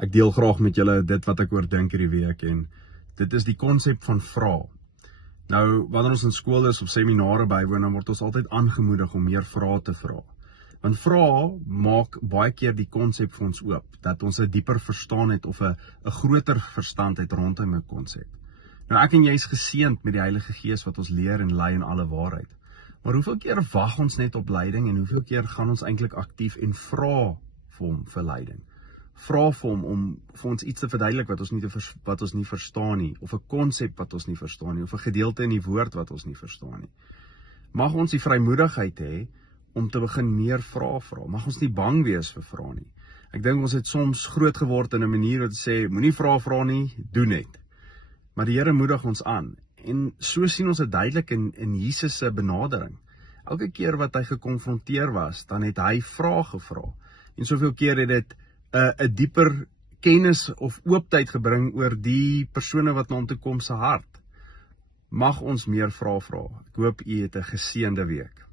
Ek deel graag met julle dit wat ek oor dink hierdie week en dit is die konsep van vra. Nou, wanneer ons in skool is of seminare bywoon, dan word ons altyd aangemoedig om meer vrae te vra. Want vrae maak baie keer die konsep vir ons oop, dat ons 'n dieper verstaan het of 'n groter verstand het rondom 'n konsep. Nou ek en jy is geseënd met die Heilige Gees wat ons leer en lei in alle waarheid. Maar hoeveel keer wag ons net op leiding en hoeveel keer gaan ons eintlik aktief en vra vir hom vir leiding? Vra vir hom om vir ons iets te verduidelik wat ons nie verstaan nie, of 'n konsep wat ons nie verstaan nie, of 'n gedeelte in die woord wat ons nie verstaan nie. Mag ons die vrymoedigheid hê om te begin meer vra. Mag ons nie bang wees vir vra nie. Ek dink ons het soms groot geword in 'n manier wat sê, moenie vra nie, doen net. Maar die Here moedig ons aan. En so sien ons dit duidelik in Jesus se benadering. Elke keer wat hy gekonfronteer was, dan het hy vrae gevra. En soveel keer het dit 'n dieper kennis of ooptyd gebring oor die persone wat na hom toe kom se hart. Mag ons meer vra. Ek hoop u het 'n geseënde week.